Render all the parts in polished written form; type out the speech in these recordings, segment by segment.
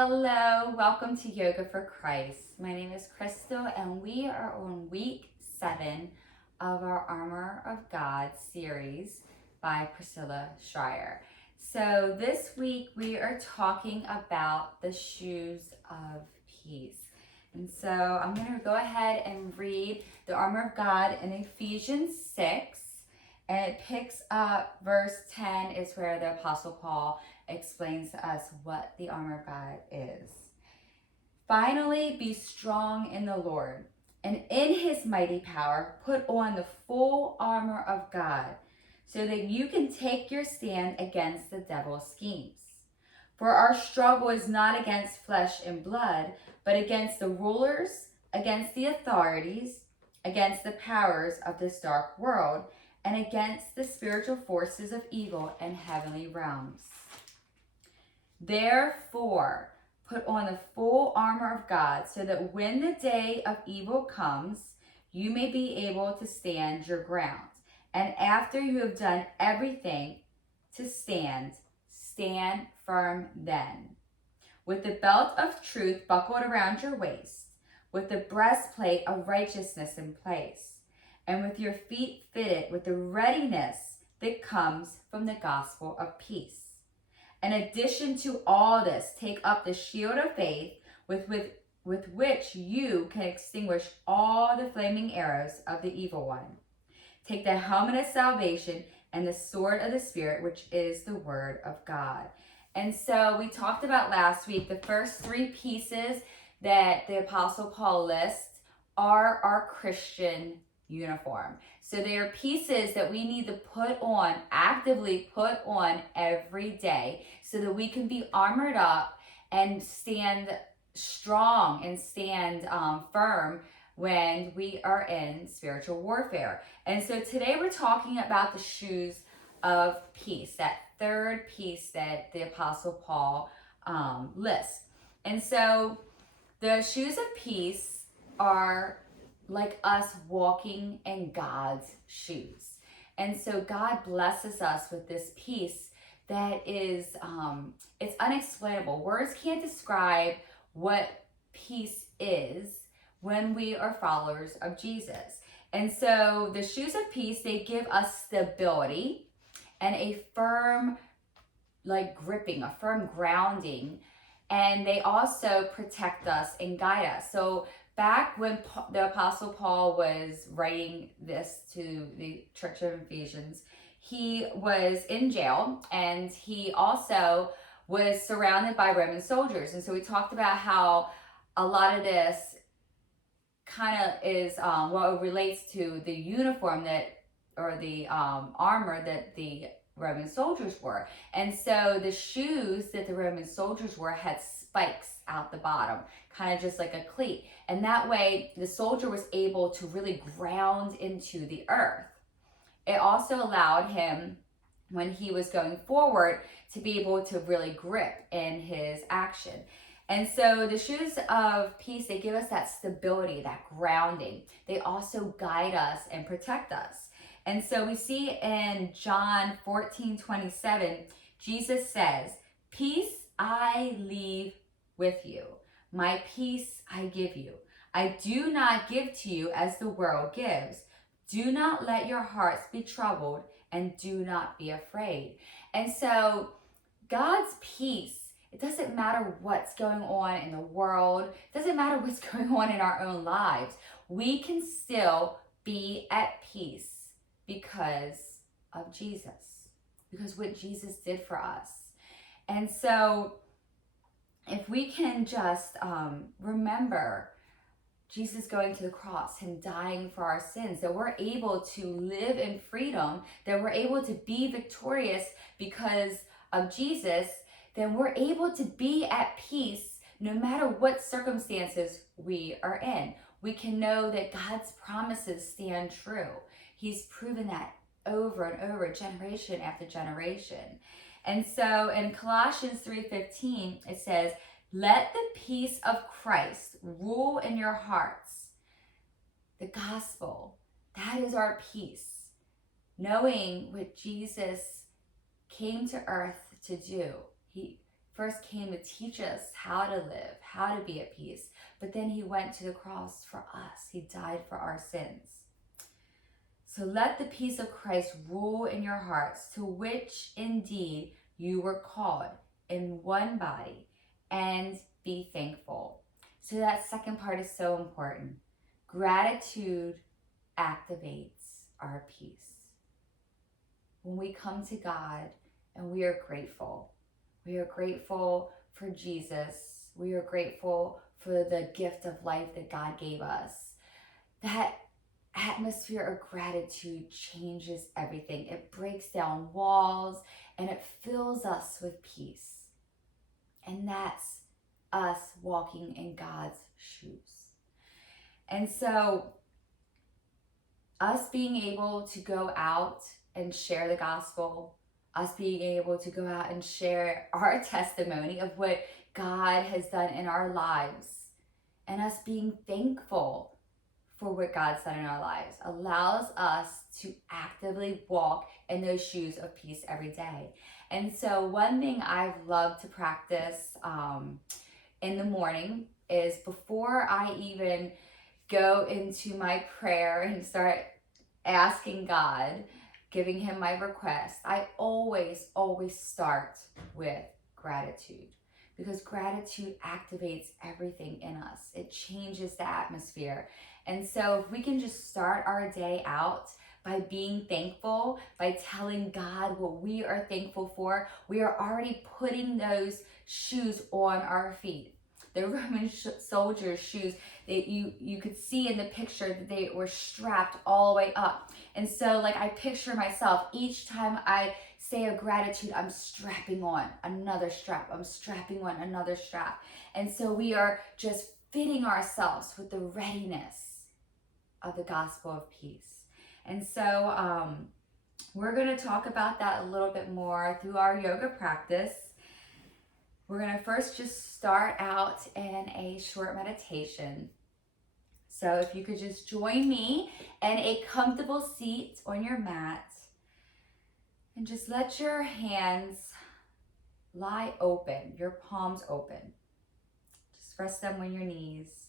Hello, welcome to Yoga for Christ. My name is Crystal, and we are on week 7 of our Armor of God series by Priscilla Schreier. So this week we are talking about the shoes of peace. And so I'm going to go ahead and read the Armor of God in Ephesians 6. And it picks up verse 10 is where the Apostle Paul explains to us what the armor of God is. Finally, be strong in the Lord, and in his mighty power, put on the full armor of God, so that you can take your stand against the devil's schemes. For our struggle is not against flesh and blood, but against the rulers, against the authorities, against the powers of this dark world, and against the spiritual forces of evil in heavenly realms. Therefore, put on the full armor of God, so that when the day of evil comes, you may be able to stand your ground. And after you have done everything to stand, stand firm then, with the belt of truth buckled around your waist, with the breastplate of righteousness in place, and with your feet fitted with the readiness that comes from the gospel of peace. In addition to all this, take up the shield of faith with which you can extinguish all the flaming arrows of the evil one. Take the helmet of salvation and the sword of the Spirit, which is the word of God. And so we talked about last week, the first 3 pieces that the Apostle Paul lists are our Christian uniform. So they are pieces that we need to put on, actively put on every day, so that we can be armored up and stand strong and stand firm when we are in spiritual warfare. And so today we're talking about the shoes of peace, that third piece that the Apostle Paul lists. And so the shoes of peace are like us walking in God's shoes. And so God blesses us with this peace that is, it's unexplainable. Words can't describe what peace is when we are followers of Jesus. And so the shoes of peace, they give us stability and a firm, gripping, a firm grounding. And they also protect us and guide us. So back when the Apostle Paul was writing this to the Church of Ephesians, he was in jail, and he also was surrounded by Roman soldiers. And so we talked about how a lot of this kind of is it relates to the uniform or the armor that the Roman soldiers wore. And so the shoes that the Roman soldiers wore had spikes out the bottom, kind of just like a cleat. And that way the soldier was able to really ground into the earth. It also allowed him, when he was going forward, to be able to really grip in his action. And so the shoes of peace, they give us that stability, that grounding. They also guide us and protect us. And so we see in John 14:27, Jesus says, "Peace I leave with you. My peace I give you. I do not give to you as the world gives. Do not let your hearts be troubled, and do not be afraid." And so God's peace, it doesn't matter what's going on in the world. It doesn't matter what's going on in our own lives. We can still be at peace because of Jesus, because what Jesus did for us. And so if we can just remember Jesus going to the cross, him dying for our sins, that we're able to live in freedom, that we're able to be victorious because of Jesus, then we're able to be at peace no matter what circumstances we are in. We can know that God's promises stand true. He's proven that over and over, generation after generation. And so in Colossians 3:15, it says, "Let the peace of Christ rule in your hearts." The gospel, that is our peace. Knowing what Jesus came to earth to do. first came to teach us how to live, how to be at peace, but then he went to the cross for us. He died for our sins. So let the peace of Christ rule in your hearts, to which indeed you were called in one body, and be thankful. So that second part is so important. Gratitude activates our peace. When we come to God and we are grateful for Jesus. We are grateful for the gift of life that God gave us. That atmosphere of gratitude changes everything. It breaks down walls and it fills us with peace. And that's us walking in God's shoes. And so us being able to go out and share the gospel, us being able to go out and share our testimony of what God has done in our lives, and us being thankful for what God's done in our lives, allows us to actively walk in those shoes of peace every day. And so one thing I've loved to practice in the morning is, before I even go into my prayer and start asking God, giving him my request, I always start with gratitude, because gratitude activates everything in us. It changes the atmosphere. And so if we can just start our day out by being thankful, by telling God what we are thankful for, we are already putting those shoes on our feet. The Roman soldiers' shoes, you could see in the picture that they were strapped all the way up. And so like I picture myself, each time I say a gratitude, I'm strapping on another strap. I'm strapping on another strap. And so we are just fitting ourselves with the readiness of the gospel of peace. And so we're going to talk about that a little bit more through our yoga practice. We're going to first just start out in a short meditation. So if you could just join me in a comfortable seat on your mat, and just let your hands lie open, your palms open. Just rest them on your knees.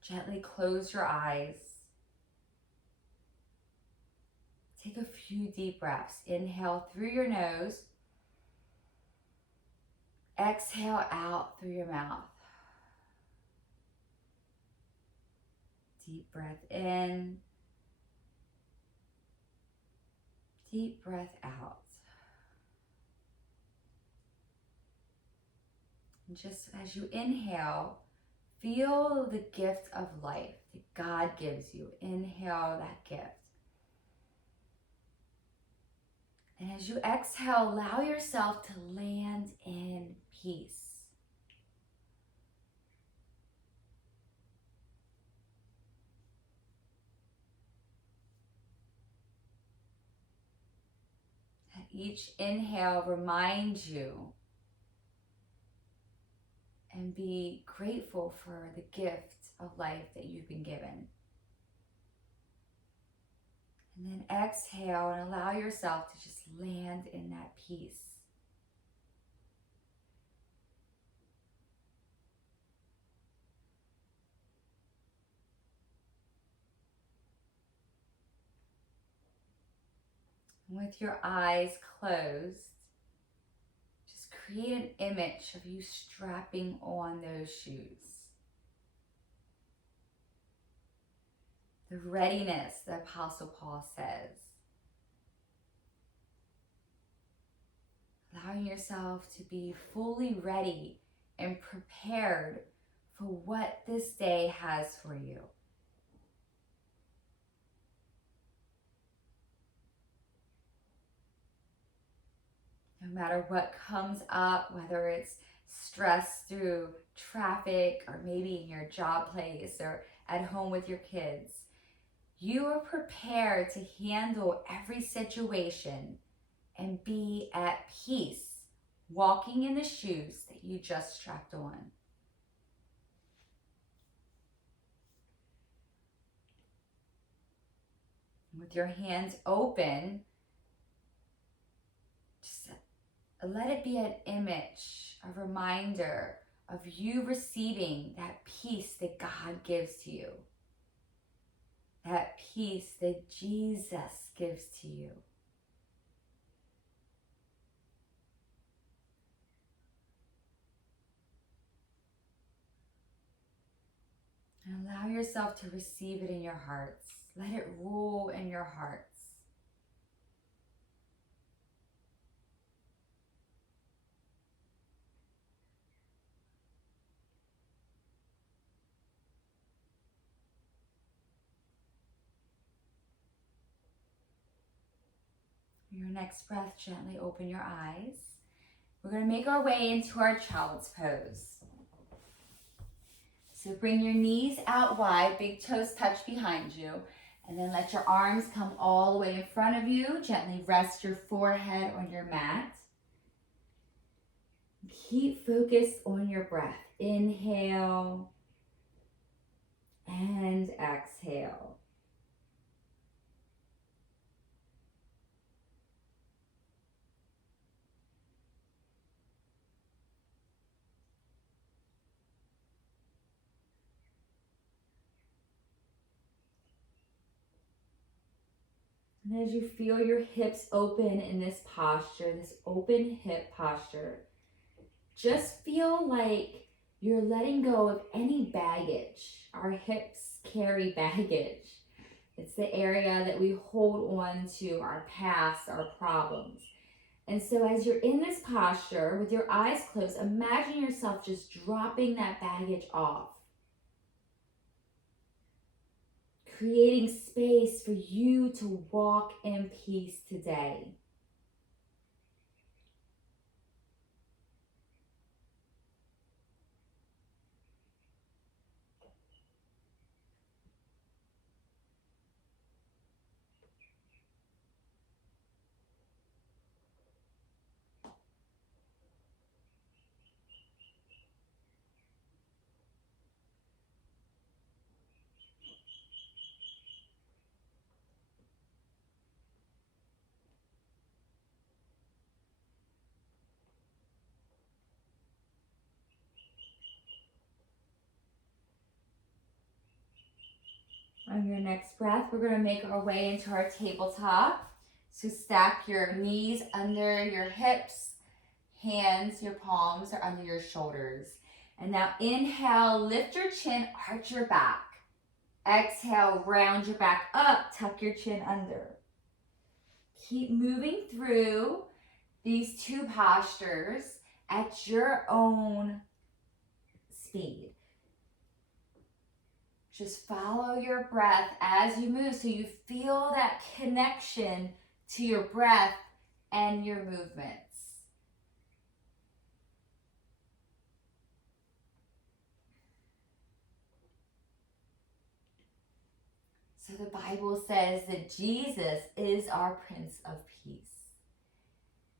Gently close your eyes. Take a few deep breaths. Inhale through your nose. Exhale out through your mouth. Deep breath in. Deep breath out. And just as you inhale, feel the gift of life that God gives you. Inhale that gift. And as you exhale, allow yourself to land in peace. At each inhale, remind you and be grateful for the gift of life that you've been given. And then exhale and allow yourself to just land in that peace. And with your eyes closed, just create an image of you strapping on those shoes. The readiness, the Apostle Paul says. Allowing yourself to be fully ready and prepared for what this day has for you. No matter what comes up, whether it's stress through traffic or maybe in your job place or at home with your kids, you are prepared to handle every situation and be at peace, walking in the shoes that you just strapped on. With your hands open, just Let it be an image, a reminder of you receiving that peace that God gives to you, that peace that Jesus gives to you. And allow yourself to receive it in your hearts. Let it rule in your hearts. Your next breath, gently open your eyes. We're going to make our way into our child's pose. So bring your knees out wide, big toes touch behind you, and then let your arms come all the way in front of you. Gently rest your forehead on your mat. Keep focused on your breath. Inhale and exhale. And as you feel your hips open in this posture, this open hip posture, just feel like you're letting go of any baggage. Our hips carry baggage. It's the area that we hold on to our past, our problems. And so as you're in this posture with your eyes closed, imagine yourself just dropping that baggage off. Creating space for you to walk in peace today. On your next breath, we're going to make our way into our tabletop. So stack your knees under your hips, hands, your palms are under your shoulders. And now inhale, lift your chin, arch your back. Exhale, round your back up, tuck your chin under. Keep moving through these two postures at your own speed. Just follow your breath as you move so you feel that connection to your breath and your movements. So the Bible says that Jesus is our Prince of Peace.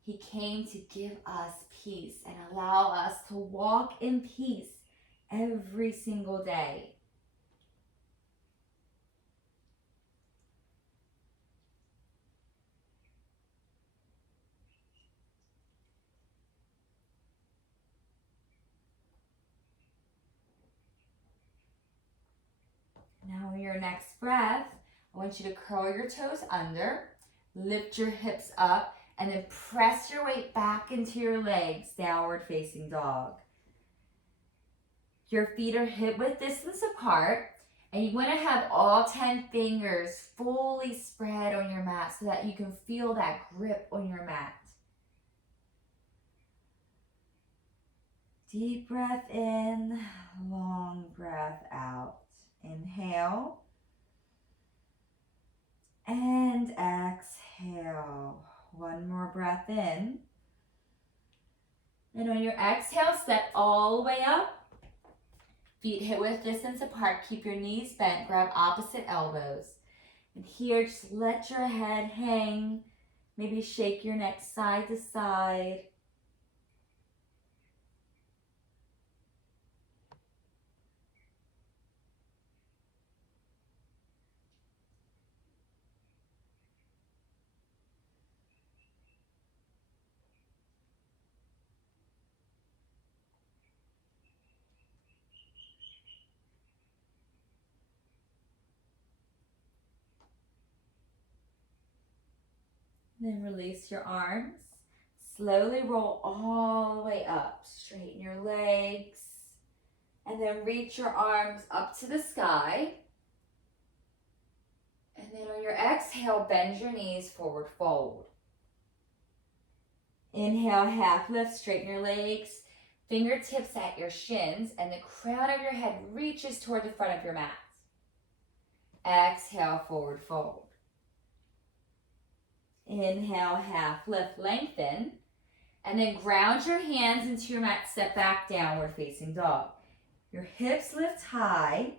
He came to give us peace and allow us to walk in peace every single day. Now in your next breath, I want you to curl your toes under, lift your hips up, and then press your weight back into your legs, downward facing dog. Your feet are hip-width distance apart, and you want to have all 10 fingers fully spread on your mat so that you can feel that grip on your mat. Deep breath in, long breath out. Inhale and exhale. One more breath in. And on your exhale, step all the way up. Feet hip-width distance apart. Keep your knees bent. Grab opposite elbows. And here, just let your head hang. Maybe shake your neck side to side. then release your arms. Slowly roll all the way up. Straighten your legs. And then reach your arms up to the sky. And then on your exhale, bend your knees, forward fold. Inhale, half lift, straighten your legs. Fingertips at your shins, and the crown of your head reaches toward the front of your mat. Exhale, forward fold. Inhale, half lift, lengthen. And then ground your hands into your mat, step back, downward facing dog. Your hips lift high,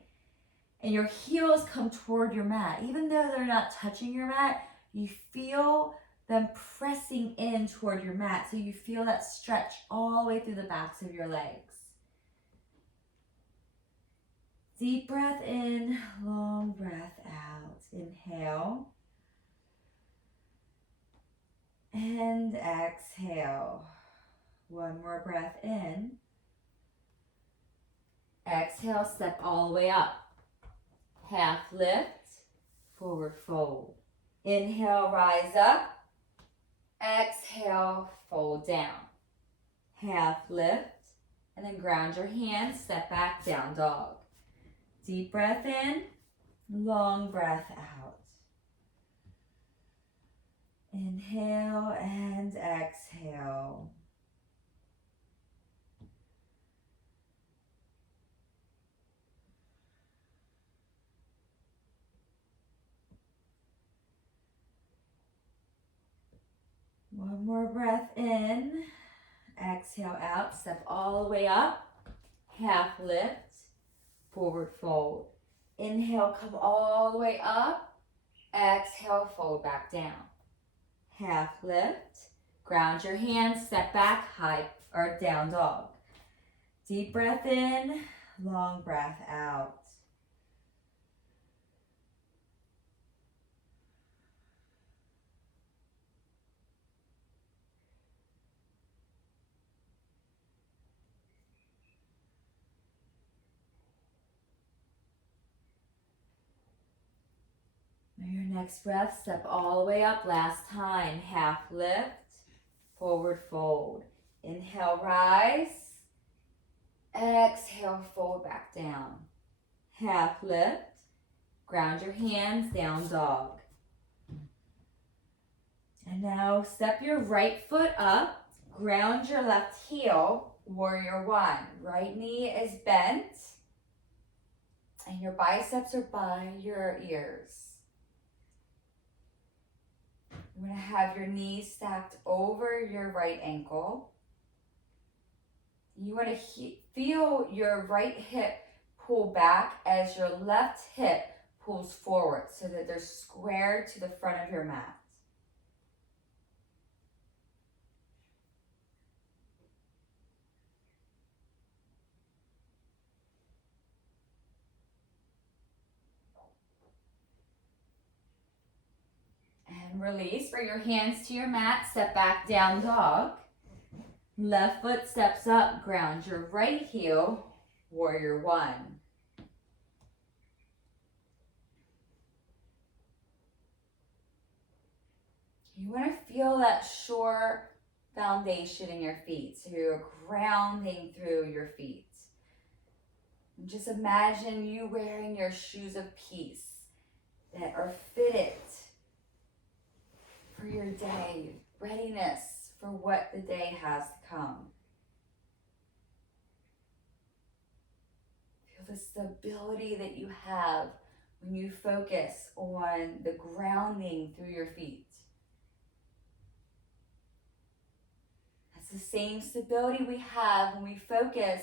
and your heels come toward your mat. Even though they're not touching your mat, you feel them pressing in toward your mat, so you feel that stretch all the way through the backs of your legs. Deep breath in, long breath out. Inhale. And exhale. One more breath in. Exhale, step all the way up. Half lift, forward fold. Inhale, rise up. Exhale, fold down. Half lift, and then ground your hands, step back, down dog. Deep breath in, long breath out. Inhale and exhale. One more breath in. Exhale out, step all the way up. Half lift, forward fold. Inhale, come all the way up. Exhale, fold back down. Half lift, ground your hands, step back, high or down dog. Deep breath in, long breath out. Your next breath, step all the way up. Last time, half lift, forward fold. Inhale, rise. Exhale, fold back down. Half lift, ground your hands, down dog. And now step your right foot up, ground your left heel, warrior one. Right knee is bent, and your biceps are by your ears. You're going to have your knees stacked over your right ankle. You want to feel your right hip pull back as your left hip pulls forward so that they're squared to the front of your mat. And release. Bring your hands to your mat. Step back, down dog. Left foot steps up. Ground your right heel. Warrior one. You want to feel that sure foundation in your feet. So you're grounding through your feet. And just imagine you wearing your shoes of peace that are fitted for your day, readiness for what the day has to come. Feel the stability that you have when you focus on the grounding through your feet. That's the same stability we have when we focus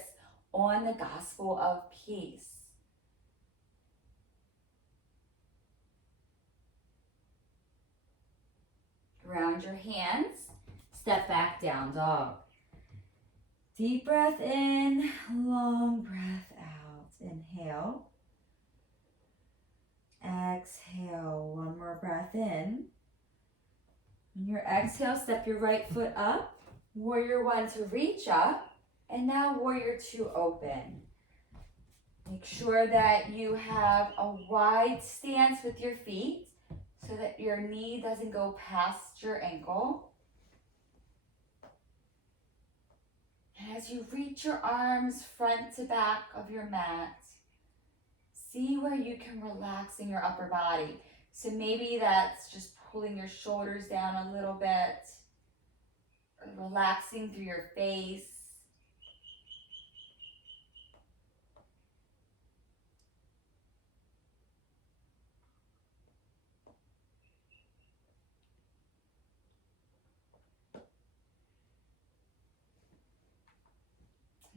on the gospel of peace. Ground your hands, step back, down dog. Deep breath in, long breath out. Inhale. Exhale, one more breath in. On your exhale, step your right foot up. Warrior one to reach up. And now warrior two, open. Make sure that you have a wide stance with your feet. so that your knee doesn't go past your ankle. And as you reach your arms front to back of your mat, see where you can relax in your upper body. So maybe that's just pulling your shoulders down a little bit, or relaxing through your face.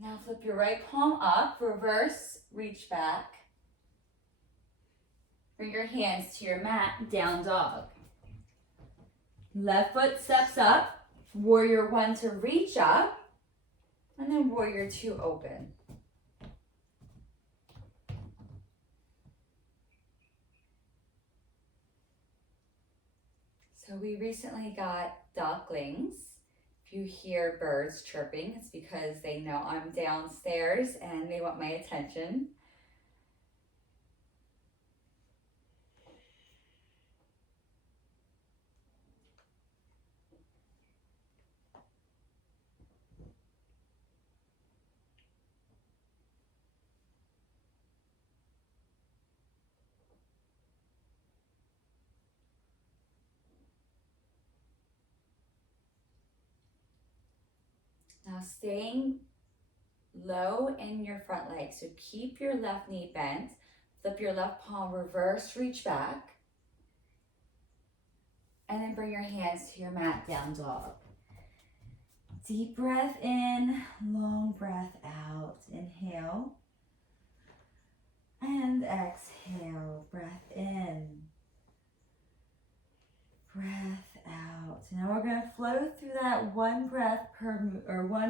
Now flip your right palm up, reverse, reach back. Bring your hands to your mat, down dog. Left foot steps up, warrior one to reach up, and then warrior two open. So we recently got ducklings. If you hear birds chirping, it's because they know I'm downstairs and they want my attention. Now staying low in your front leg. So keep your left knee bent. Flip your left palm, reverse, reach back. And then bring your hands to your mat, down dog. Deep breath in, long breath out. Inhale. And exhale, breath in. Breath out. Now we're going to flow through that one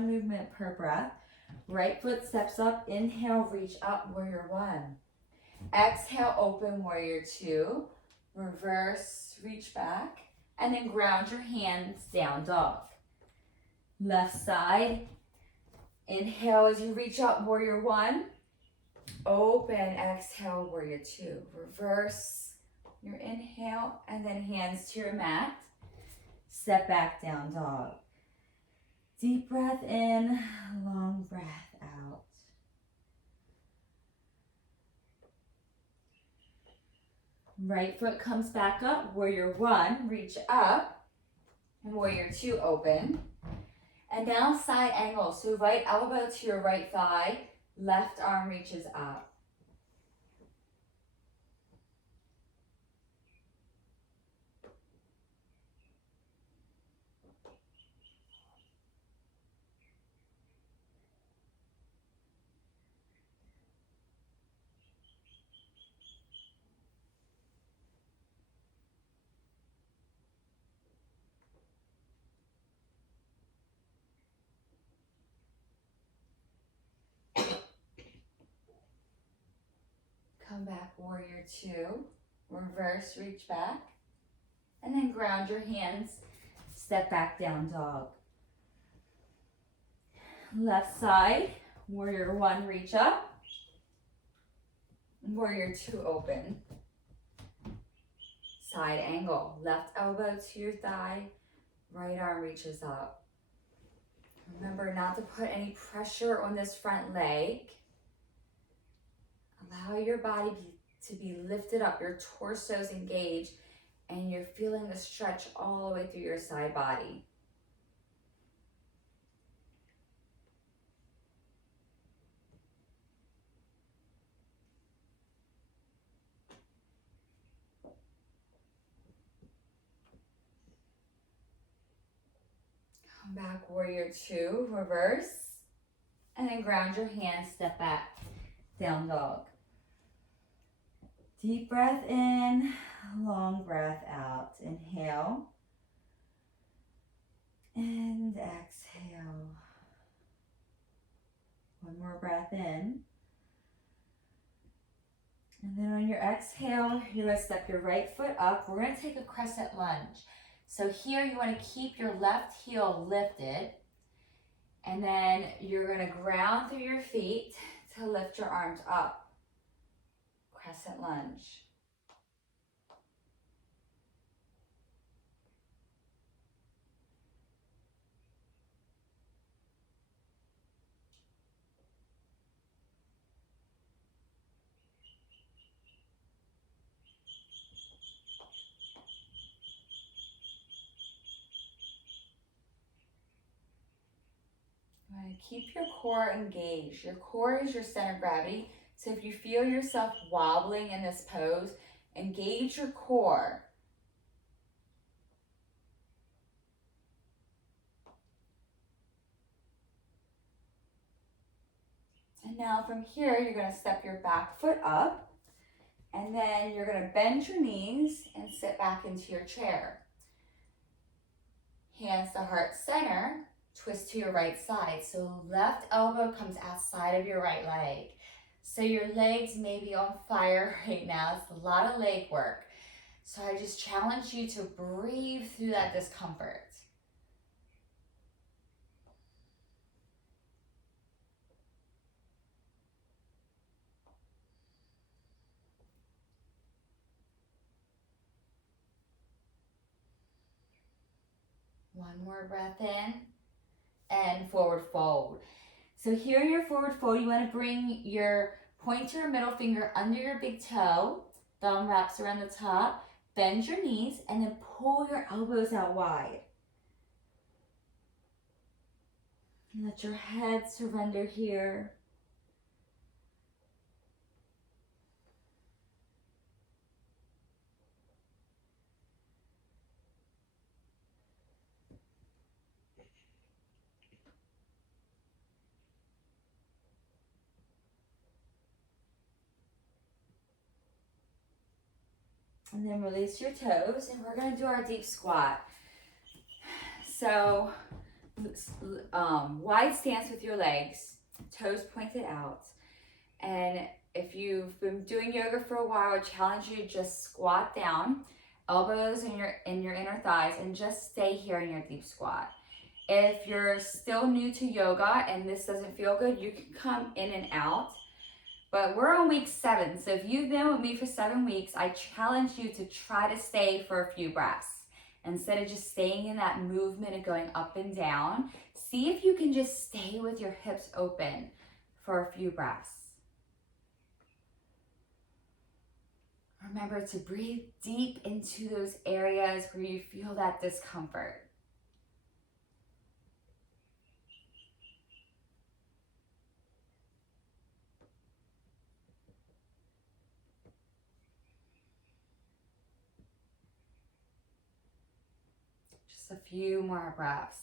movement per breath. Right foot steps up, inhale, reach up, warrior one. Exhale, open, warrior two. Reverse, reach back, and then ground your hands, down dog. Left side, inhale as you reach up, warrior one. Open, exhale, warrior two. Reverse your inhale, and then hands to your mat. Step back, down dog. Deep breath in, long breath out. Right foot comes back up, warrior one, reach up, and warrior two, open. And now side angle, so right elbow to your right thigh, left arm reaches up. Come back, warrior two, reverse, reach back, and then ground your hands, step back, down dog. Left side, warrior one, reach up, warrior two, open. Side angle, left elbow to your thigh, right arm reaches up. Remember not to put any pressure on this front leg. Allow your body to be lifted up, your torso's engaged, and you're feeling the stretch all the way through your side body. Come back, warrior two, reverse, and then ground your hands, step back, down dog. Deep breath in, long breath out. Inhale and exhale. One more breath in. And then on your exhale, you're going to step your right foot up. We're going to take a crescent lunge. So here you want to keep your left heel lifted. And then you're going to ground through your feet to lift your arms up. Crescent lunge. keep your core engaged. Your core is your center of gravity. So if you feel yourself wobbling in this pose, engage your core. And now from here, you're going to step your back foot up, and then you're going to bend your knees and sit back into your chair. Hands to heart center, twist to your right side. So left elbow comes outside of your right leg. So your legs may be on fire right now. It's a lot of leg work. So I just challenge you to breathe through that discomfort. One more breath in and forward fold. So here in your forward fold, you want to bring your pointer or middle finger under your big toe, thumb wraps around the top, bend your knees, and then pull your elbows out wide. And let your head surrender here. And then release your toes, and we're going to do our deep squat. So wide stance with your legs, toes pointed out. And if you've been doing yoga for a while, I challenge you to just squat down, elbows in your inner thighs, and just stay here in your deep squat. If you're still new to yoga and this doesn't feel good, you can come in and out. But we're on week 7, so if you've been with me for 7 weeks, I challenge you to try to stay for a few breaths. Instead of just staying in that movement and going up and down, see if you can just stay with your hips open for a few breaths. Remember to breathe deep into those areas where you feel that discomfort. Just a few more breaths.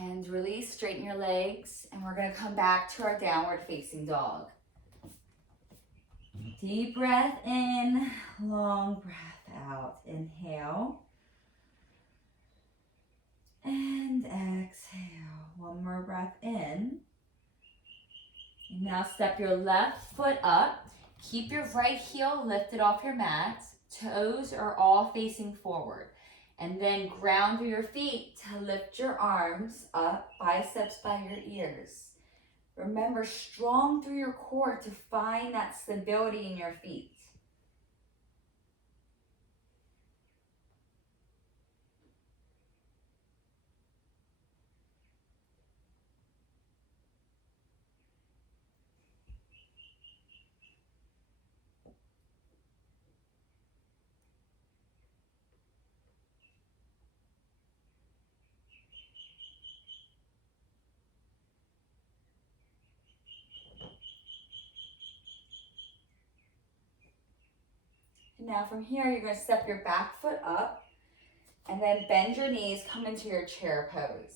And release, straighten your legs, and we're going to come back to our downward facing dog. Deep breath in, long breath out. Inhale. And exhale. One more breath in. Now step your left foot up. Keep your right heel lifted off your mat. Toes are all facing forward. And then ground through your feet to lift your arms up, biceps by your ears. Remember, strong through your core to find that stability in your feet. Now from here, you're going to step your back foot up and then bend your knees, come into your chair pose.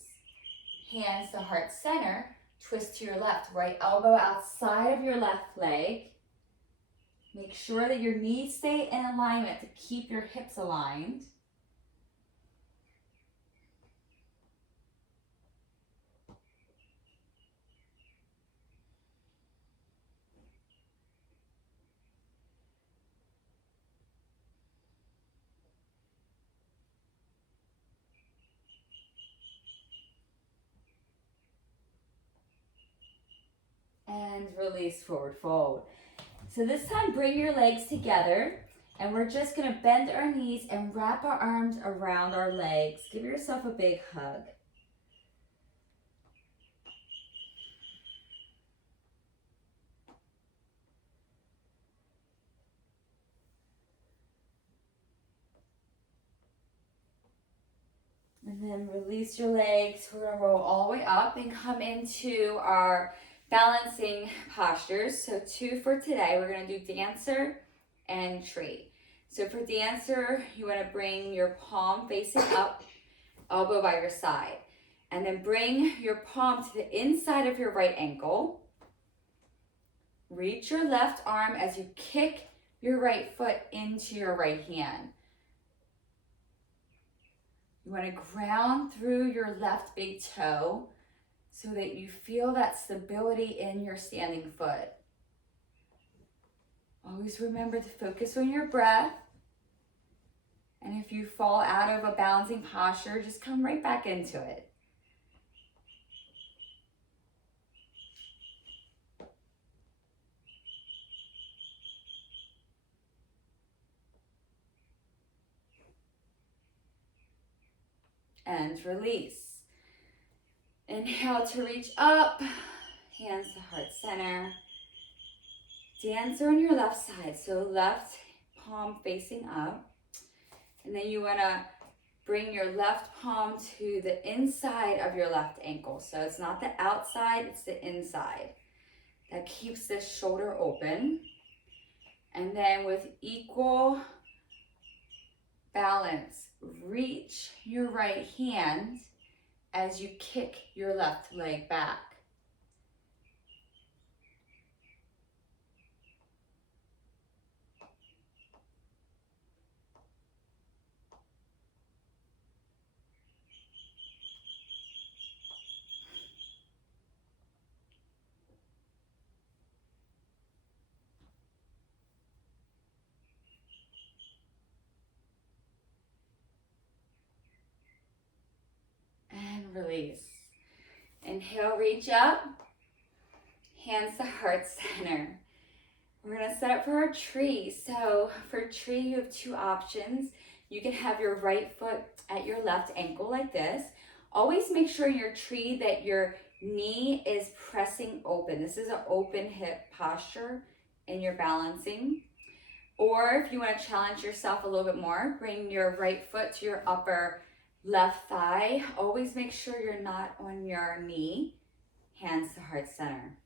Hands to heart center, twist to your left, right elbow outside of your left leg. Make sure that your knees stay in alignment to keep your hips aligned. And release, forward fold. So this time, bring your legs together, and we're just gonna bend our knees and wrap our arms around our legs. Give yourself a big hug. And then release your legs. We're gonna roll all the way up and come into our balancing postures. So 2 for today. We're gonna do dancer and tree. So for dancer, you wanna bring your palm facing up, elbow by your side. And then bring your palm to the inside of your right ankle. Reach your left arm as you kick your right foot into your right hand. You want to ground through your left big toe so that you feel that stability in your standing foot. Always remember to focus on your breath. And if you fall out of a balancing posture, just come right back into it. And release. Inhale to reach up, hands to heart center. Dancer on your left side, so left palm facing up. And then you wanna bring your left palm to the inside of your left ankle. So it's not the outside, it's the inside. That keeps this shoulder open. And then with equal balance, reach your right hand as you kick your left leg back. And release. Inhale, reach up. Hands to heart center. We're gonna set up for our tree. So for tree, you have 2 options. You can have your right foot at your left ankle like this. Always make sure in your tree that your knee is pressing open. This is an open hip posture in your balancing. Or if you want to challenge yourself a little bit more, bring your right foot to your upper left thigh. Always make sure you're not on your knee. Hands to heart center.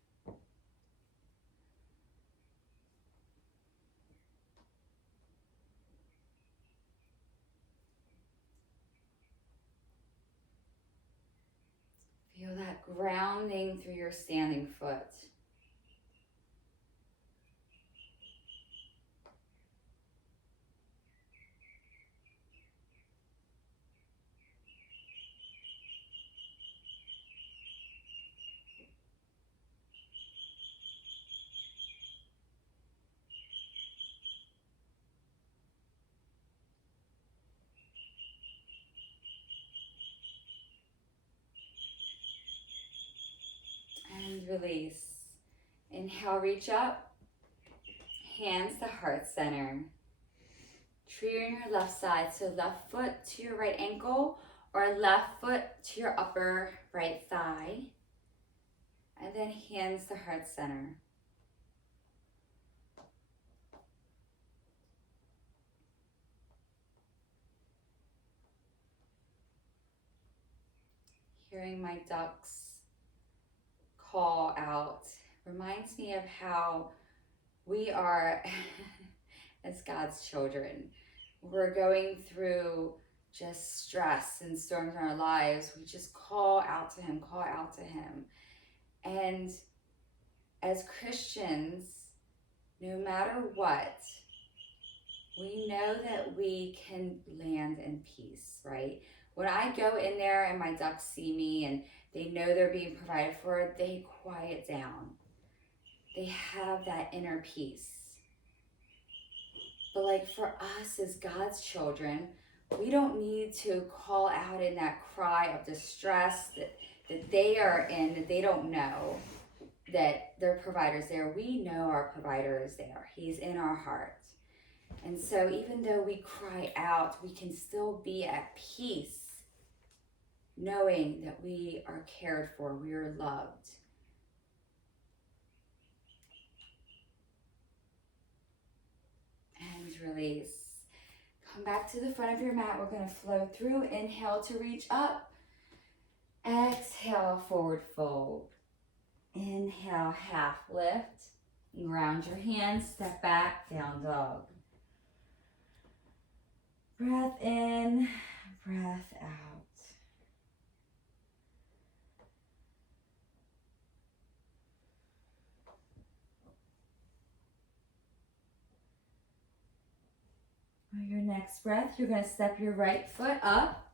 Feel that grounding through your standing foot. And release. Inhale, reach up. Hands to heart center. Tree on your left side, so left foot to your right ankle or left foot to your upper right thigh. And then hands to heart center. Hearing my ducks call out reminds me of how we are as God's children. We're going through just stress and storms in our lives. We just call out to Him, call out to Him. And as Christians, no matter what, we know that we can land in peace, right? When I go in there and my ducks see me and they know they're being provided for, they quiet down. They have that inner peace. But like for us as God's children, we don't need to call out in that cry of distress that they are in, that they don't know that their provider's there. We know our provider is there. He's in our heart. And so even though we cry out, we can still be at peace, knowing that we are cared for, we are loved. And release. Come back to the front of your mat. We're going to flow through. Inhale to reach up. Exhale, forward fold. Inhale, half lift. Ground your hands, step back, down dog. Breath in, breath out. On your next breath, you're going to step your right foot up.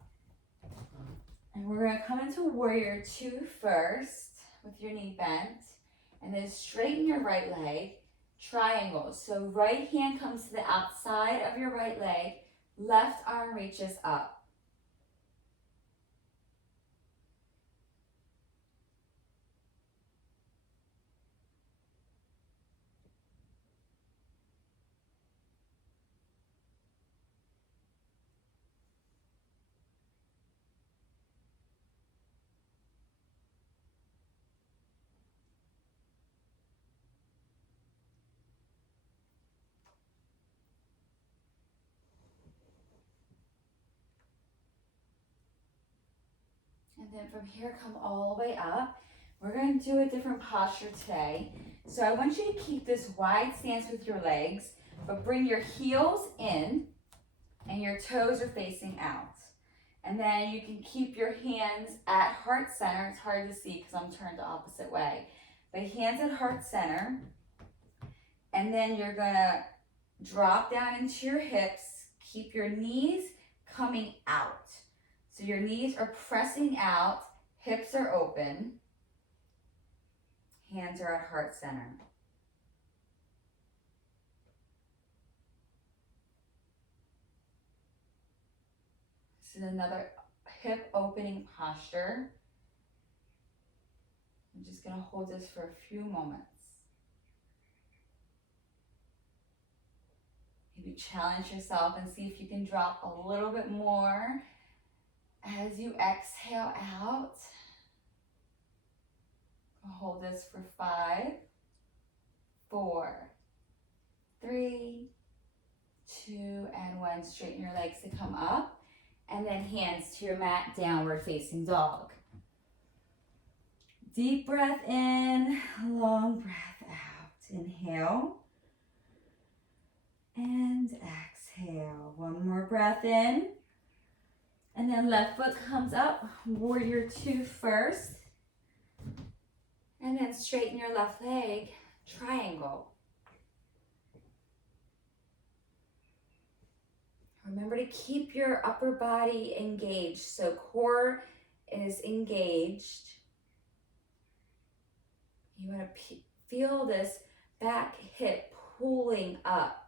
And we're going to come into warrior two first with your knee bent. And then straighten your right leg, triangle. So right hand comes to the outside of your right leg, left arm reaches up. And then from here, come all the way up. We're going to do a different posture today. So I want you to keep this wide stance with your legs, but bring your heels in and your toes are facing out. And then you can keep your hands at heart center. It's hard to see because I'm turned the opposite way. But hands at heart center. And then you're going to drop down into your hips. Keep your knees coming out. So your knees are pressing out, hips are open, hands are at heart center. This is another hip opening posture. I'm just going to hold this for a few moments. Maybe challenge yourself and see if you can drop a little bit more as you exhale out. Hold this for 5, 4, 3, 2, and 1. Straighten your legs to come up. And then hands to your mat, downward facing dog. Deep breath in, long breath out. Inhale. And exhale. One more breath in. And then left foot comes up, warrior two first. And then straighten your left leg, triangle. Remember to keep your upper body engaged. So core is engaged. You want to feel this back hip pulling up.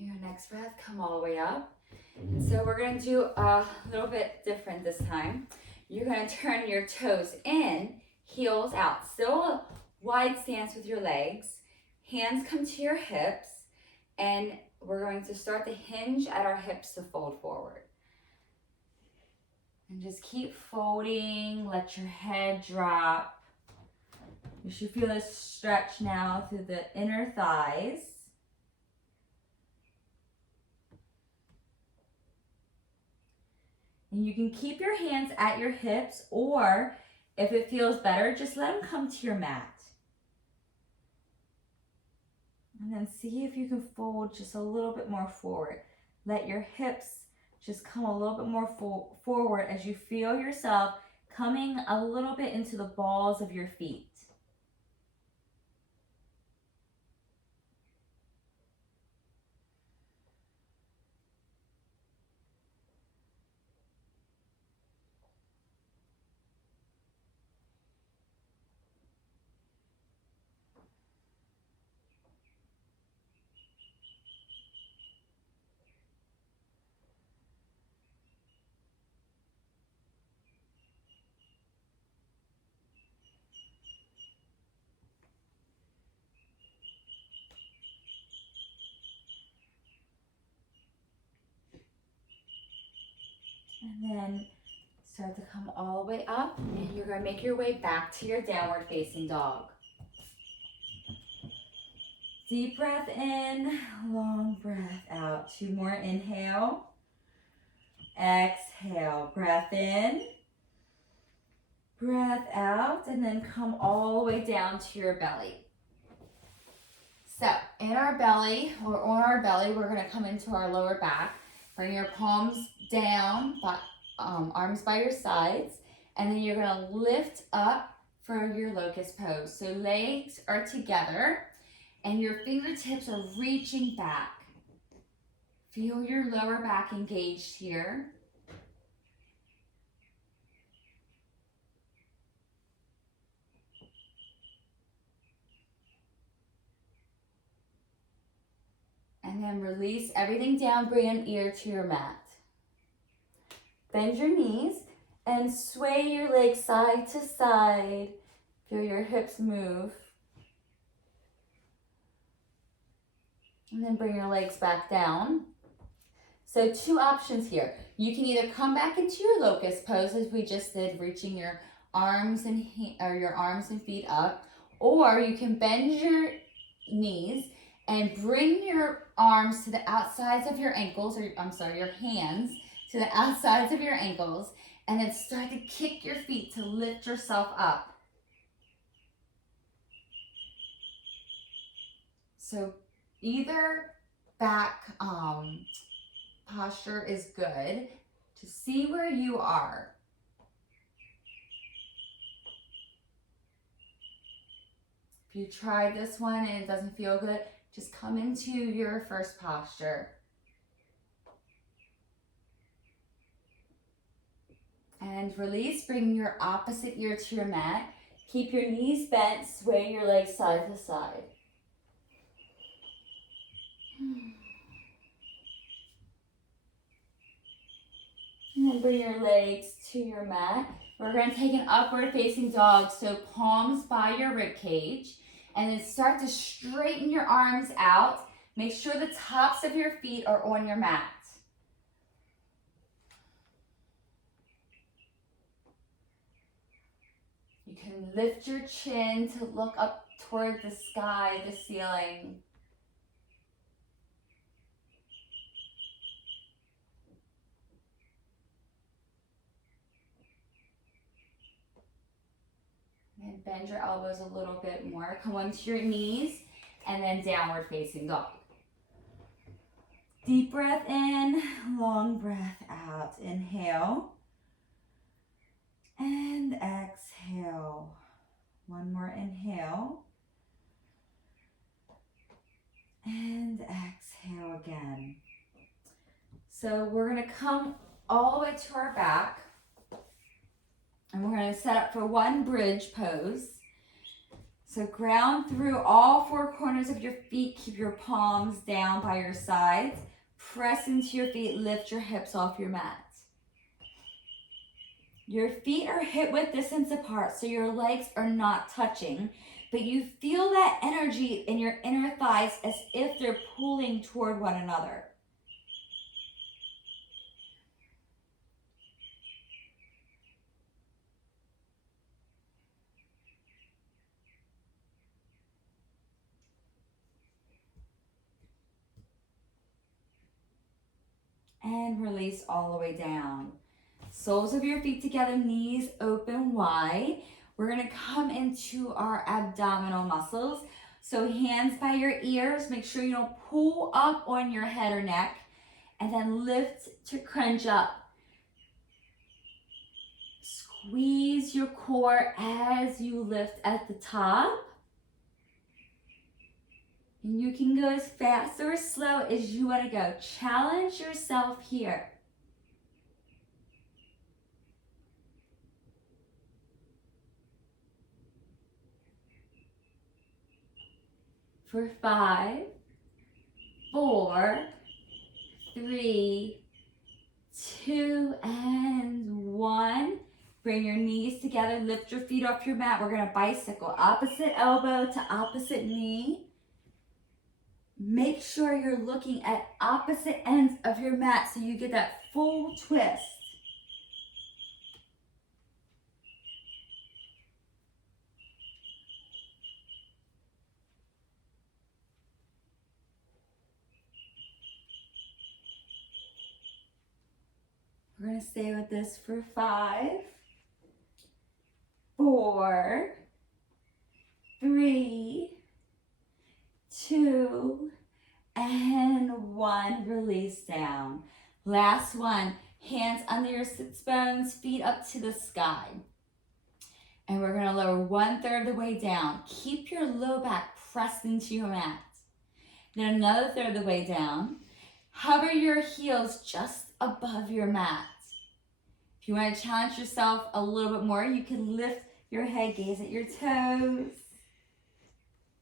Your next breath, come all the way up. And so we're going to do a little bit different this time. You're going to turn your toes in, heels out. Still a wide stance with your legs. Hands come to your hips. And we're going to start to hinge at our hips to fold forward. And just keep folding. Let your head drop. You should feel this stretch now through the inner thighs. And you can keep your hands at your hips, or if it feels better, just let them come to your mat. And then see if you can fold just a little bit more forward. Let your hips just come a little bit more forward as you feel yourself coming a little bit into the balls of your feet. And then start to come all the way up, and you're going to make your way back to your downward facing dog. Deep breath in, long breath out. 2 more, inhale. Exhale, breath in, breath out, and then come all the way down to your belly. So in our belly, or on our belly, we're going to come into our lower back. Bring your palms down, arms by your sides, and then you're going to lift up for your locust pose. So legs are together, and your fingertips are reaching back. Feel your lower back engaged here. And then release everything down, bring an ear to your mat. Bend your knees and sway your legs side to side. Feel your hips move. And then bring your legs back down. So 2 options here. You can either come back into your locust pose as we just did, reaching your arms and feet up, or you can bend your knees and bring your arms to the outsides of your ankles, your hands to the outsides of your ankles, and then start to kick your feet to lift yourself up. So either back posture is good to see where you are. If you try this one and it doesn't feel good, just come into your first posture. And release, bring your opposite ear to your mat. Keep your knees bent, sway your legs side to side. And then bring your legs to your mat. We're going to take an upward facing dog, so palms by your rib cage. And then start to straighten your arms out. Make sure the tops of your feet are on your mat. You can lift your chin to look up toward the sky, the ceiling. And bend your elbows a little bit more. Come onto your knees and then downward facing dog. Deep breath in, long breath out. Inhale and exhale. 1 more inhale and exhale again. So we're going to come all the way to our back. And we're going to set up for 1 bridge pose. So ground through all 4 corners of your feet. Keep your palms down by your sides. Press into your feet. Lift your hips off your mat. Your feet are hip width distance apart, so your legs are not touching. But you feel that energy in your inner thighs as if they're pulling toward one another. And release all the way down. Soles of your feet together, knees open wide. We're going to come into our abdominal muscles. So hands by your ears. Make sure you don't pull up on your head or neck. And then lift to crunch up. Squeeze your core as you lift at the top. And you can go as fast or as slow as you want to go. Challenge yourself here. For 5, 4, 3, 2, and 1. Bring your knees together. Lift your feet off your mat. We're going to bicycle opposite elbow to opposite knee. Make sure you're looking at opposite ends of your mat so you get that full twist. We're going to stay with this for 5, 4, 3, 2, and 1. Release down. Last one. Hands under your sits bones, feet up to the sky. And we're going to lower 1/3 of the way down. Keep your low back pressed into your mat. Then another third of the way down. Hover your heels just above your mat. If you want to challenge yourself a little bit more, you can lift your head, gaze at your toes,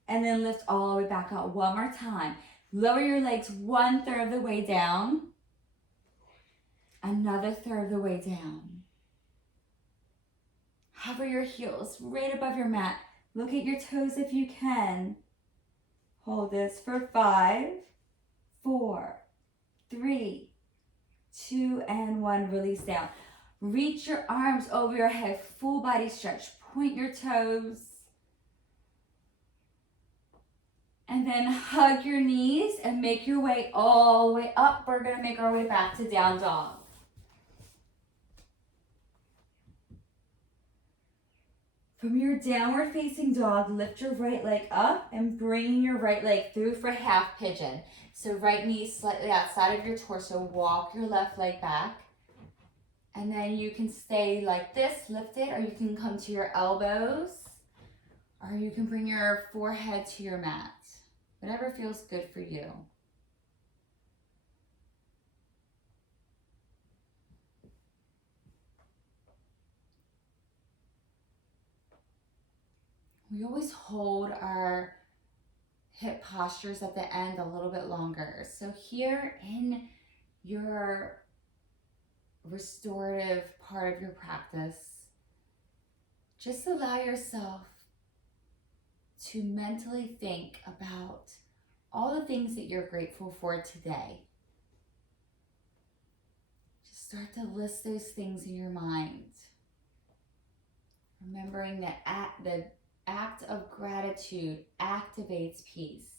and then lift all the way back up. One more time. Lower your legs 1/3 of the way down. Another third of the way down. Hover your heels right above your mat. Look at your toes if you can. Hold this for 5, 4, 3, 2, and 1. Release down. Reach your arms over your head. Full body stretch. Point your toes. And then hug your knees and make your way all the way up. We're going to make our way back to down dog. From your downward facing dog, lift your right leg up and bring your right leg through for half pigeon. So right knee slightly outside of your torso. Walk your left leg back. And then you can stay like this, lifted, or you can come to your elbows, or you can bring your forehead to your mat. Whatever feels good for you. We always hold our hip postures at the end a little bit longer. So here in your restorative part of your practice, just allow yourself to mentally think about all the things that you're grateful for today. Just start to list those things in your mind. Remembering that the act of gratitude activates peace.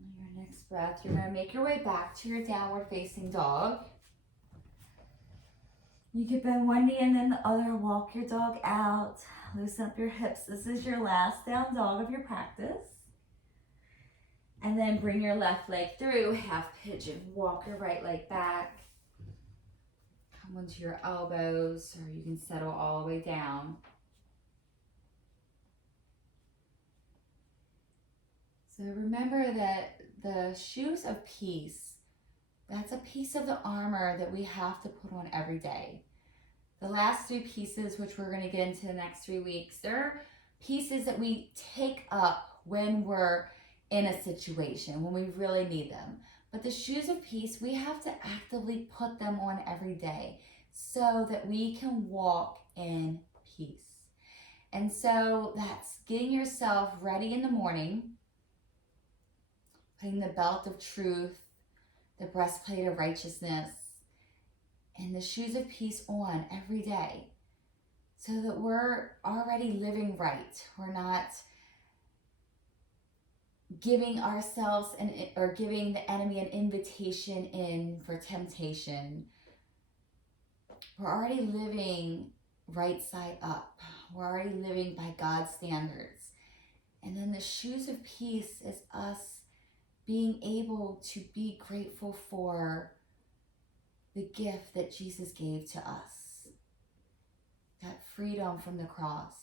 On your next breath, you're going to make your way back to your downward facing dog. You can bend one knee and then the other. Walk your dog out. Loosen up your hips. This is your last down dog of your practice. And then bring your left leg through, half pigeon. Walk your right leg back. Come onto your elbows, or you can settle all the way down. So remember that the shoes of peace, that's a piece of the armor that we have to put on every day. The last 3 pieces, which we're going to get into the next 3 weeks, they're pieces that we take up when we're in a situation, when we really need them. But the shoes of peace, we have to actively put them on every day so that we can walk in peace. And so that's getting yourself ready in the morning, putting the belt of truth, the breastplate of righteousness, and the shoes of peace on every day so that we're already living right. We're not giving ourselves or giving the enemy an invitation in for temptation. We're already living right side up. We're already living by God's standards. And then the shoes of peace is us being able to be grateful for the gift that Jesus gave to us, that freedom from the cross,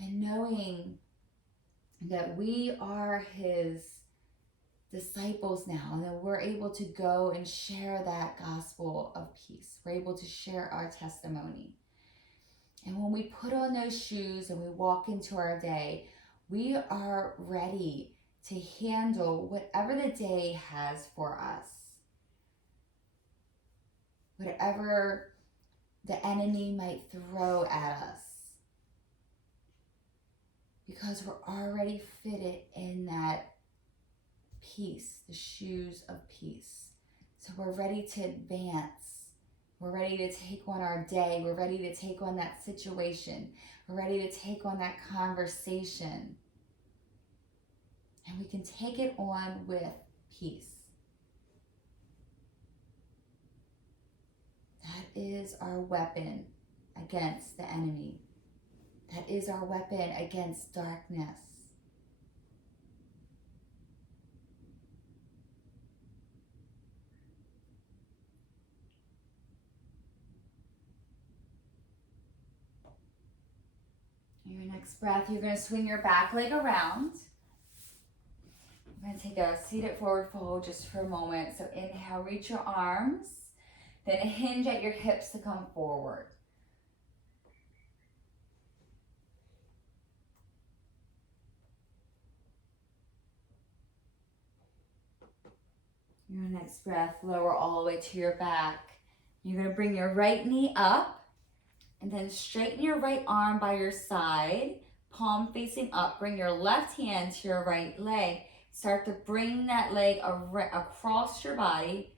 and knowing that we are his disciples now, and that we're able to go and share that gospel of peace. We're able to share our testimony. And when we put on those shoes and we walk into our day, we are ready to handle whatever the day has for us. Whatever the enemy might throw at us. Because we're already fitted in that peace, the shoes of peace. So we're ready to advance. We're ready to take on our day. We're ready to take on that situation. We're ready to take on that conversation. And we can take it on with peace. That is our weapon against the enemy. That is our weapon against darkness. Your next breath, you're going to swing your back leg around. I'm going to take a seated forward fold just for a moment. So inhale, reach your arms. Then hinge at your hips to come forward. Your next breath, lower all the way to your back. You're going to bring your right knee up and then straighten your right arm by your side, palm facing up. Bring your left hand to your right leg. Start to bring that leg across your body.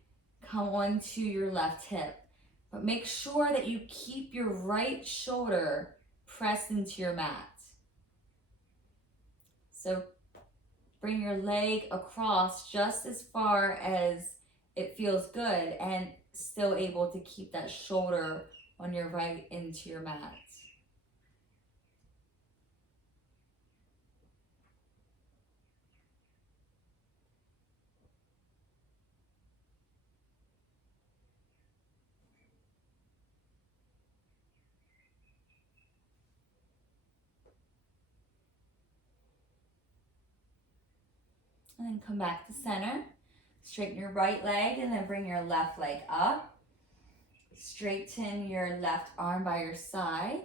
Come onto your left hip. But make sure that you keep your right shoulder pressed into your mat. So bring your leg across just as far as it feels good and still able to keep that shoulder on your right into your mat. And then come back to center. Straighten your right leg and then bring your left leg up. Straighten your left arm by your side.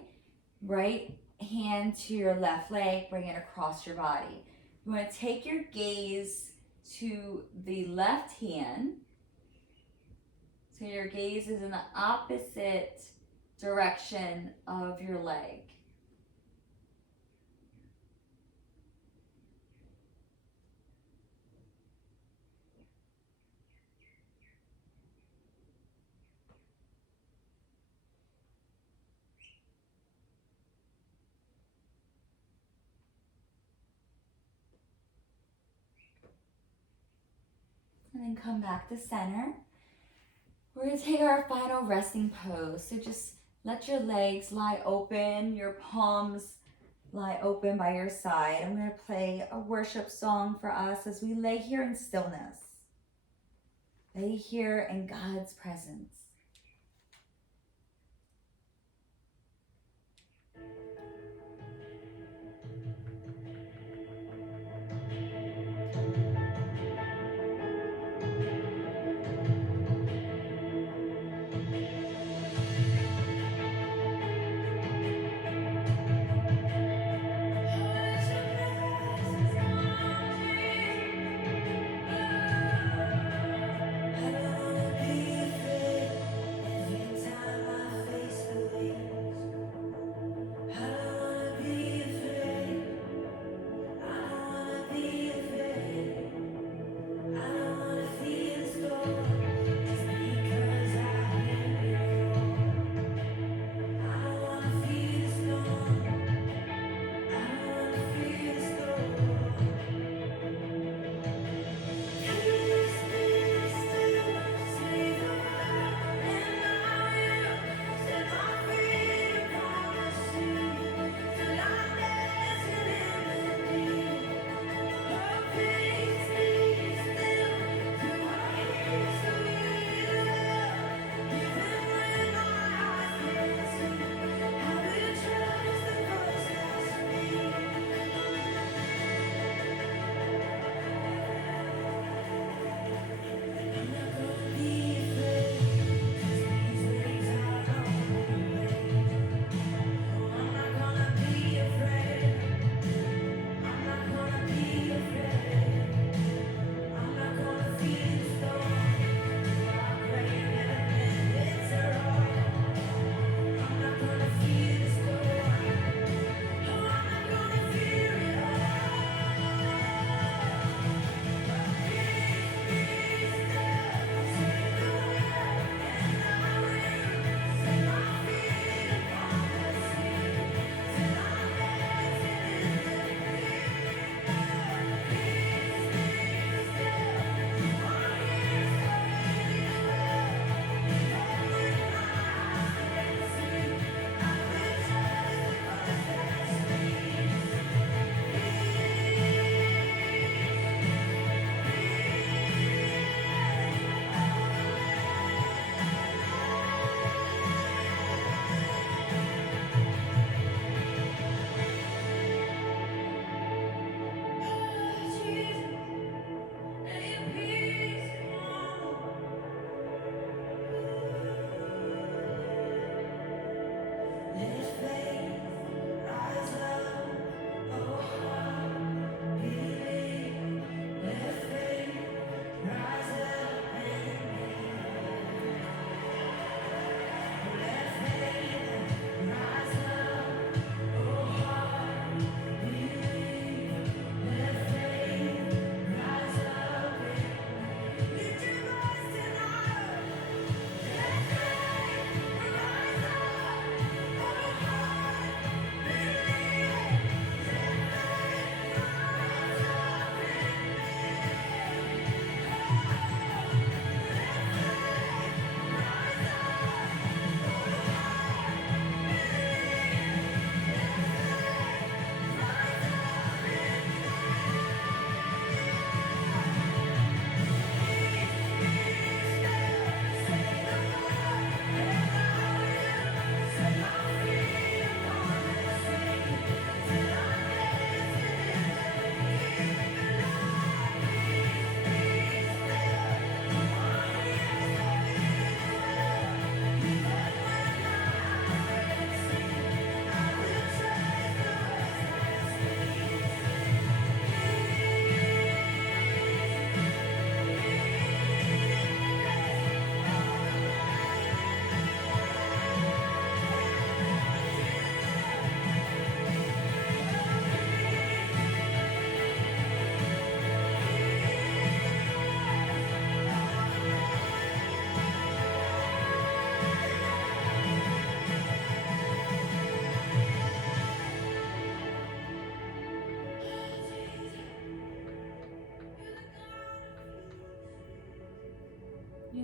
Right hand to your left leg, bring it across your body. You want to take your gaze to the left hand. So your gaze is in the opposite direction of your leg. And then come back to center. We're going to take our final resting pose. So just let your legs lie open, your palms lie open by your side. I'm going to play a worship song for us as we lay here in stillness. Lay here in God's presence.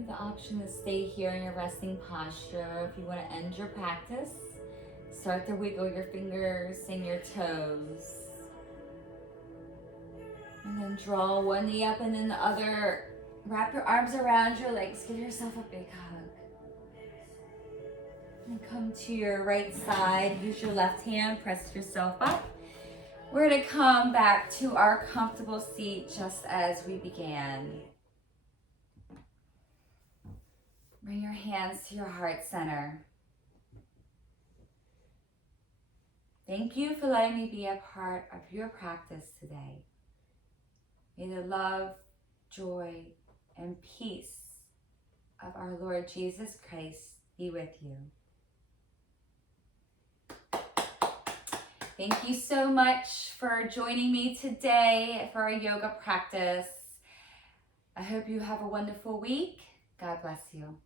You have the option to stay here in your resting posture. If you want to end your practice, start to wiggle your fingers and your toes. And then draw one knee up and then the other. Wrap your arms around your legs. Give yourself a big hug. And come to your right side. Use your left hand. Press yourself up. We're going to come back to our comfortable seat just as we began. Bring your hands to your heart center. Thank you for letting me be a part of your practice today. May the love, joy, and peace of our Lord Jesus Christ be with you. Thank you so much for joining me today for our yoga practice. I hope you have a wonderful week. God bless you.